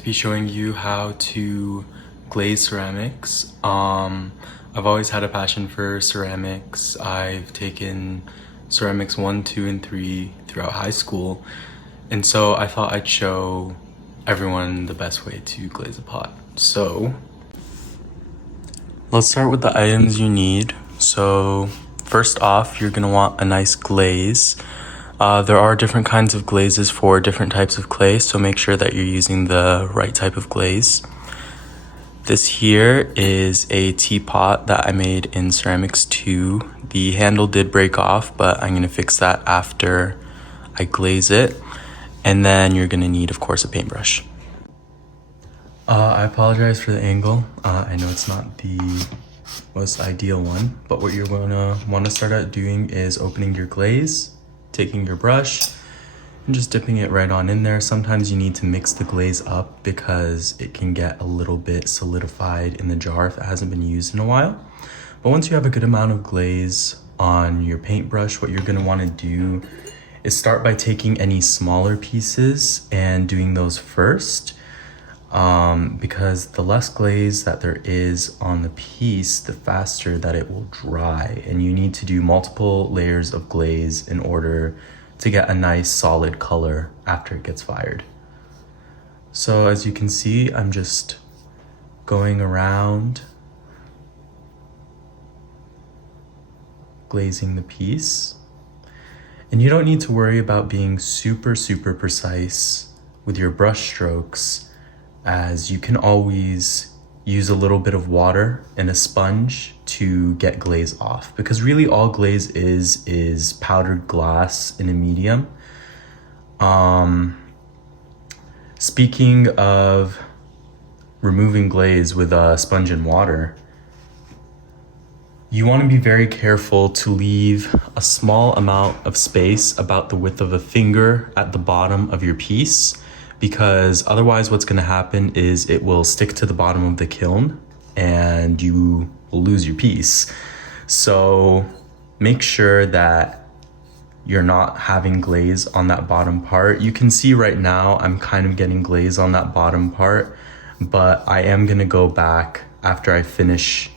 to be showing you how to glaze ceramics. I've always had a passion for ceramics. I've taken ceramics 1, 2, and 3 throughout high school. And so I thought I'd show everyone the best way to glaze a pot. So let's start with the items you need. So first off, you're gonna want a nice glaze. There are different kinds of glazes for different types of clay, so make sure that you're using the right type of glaze. This here is a teapot that I made in Ceramics 2. The handle did break off, but I'm gonna fix that after I glaze it. And then you're gonna need, of course, a paintbrush. I apologize for the angle. I know it's not the most ideal one, but what you're gonna wanna start out doing is opening your glaze, taking your brush, and just dipping it right on in there. Sometimes you need to mix the glaze up because it can get a little bit solidified in the jar if it hasn't been used in a while. But once you have a good amount of glaze on your paintbrush, what you're gonna wanna do is start by taking any smaller pieces and doing those first. Because the less glaze that there is on the piece, the faster that it will dry. And you need to do multiple layers of glaze in order to get a nice solid color after it gets fired. So as you can see, I'm just going around glazing the piece. And you don't need to worry about being super precise with your brush strokes, as you can always use a little bit of water and a sponge to get glaze off, because really all glaze is powdered glass in a medium. Speaking of removing glaze with a sponge and water, you want to be very careful to leave a small amount of space, about the width of a finger, at the bottom of your piece, because otherwise what's going to happen is it will stick to the bottom of the kiln and you will lose your piece. So make sure that you're not having glaze on that bottom part. You can see right now I'm kind of getting glaze on that bottom part, but I am going to go back after I finish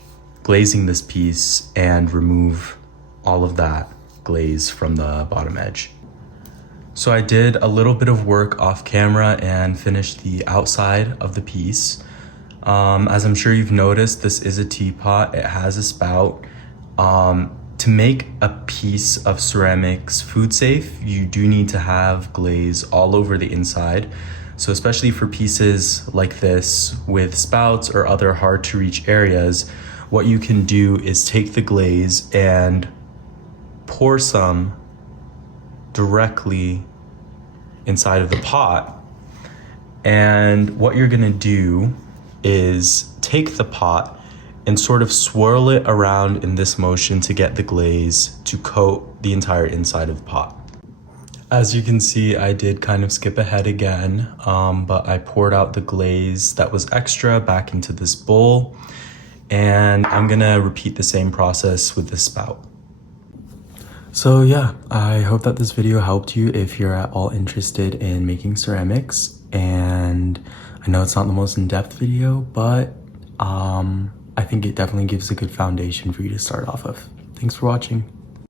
glazing this piece and remove all of that glaze from the bottom edge. So I did a little bit of work off camera and finished the outside of the piece. As I'm sure you've noticed, this is a teapot. It has a spout. To make a piece of ceramics food safe, you do need to have glaze all over the inside. So especially for pieces like this with spouts or other hard to reach areas, what you can do is take the glaze and pour some directly inside of the pot. And what you're gonna do is take the pot and sort of swirl it around in this motion to get the glaze to coat the entire inside of the pot. As you can see, I did kind of skip ahead again, but I poured out the glaze that was extra back into this bowl, and I'm gonna repeat the same process with the spout. So yeah, I hope that this video helped you if you're at all interested in making ceramics. And I know it's not the most in-depth video, but I think it definitely gives a good foundation for you to start off of. Thanks for watching.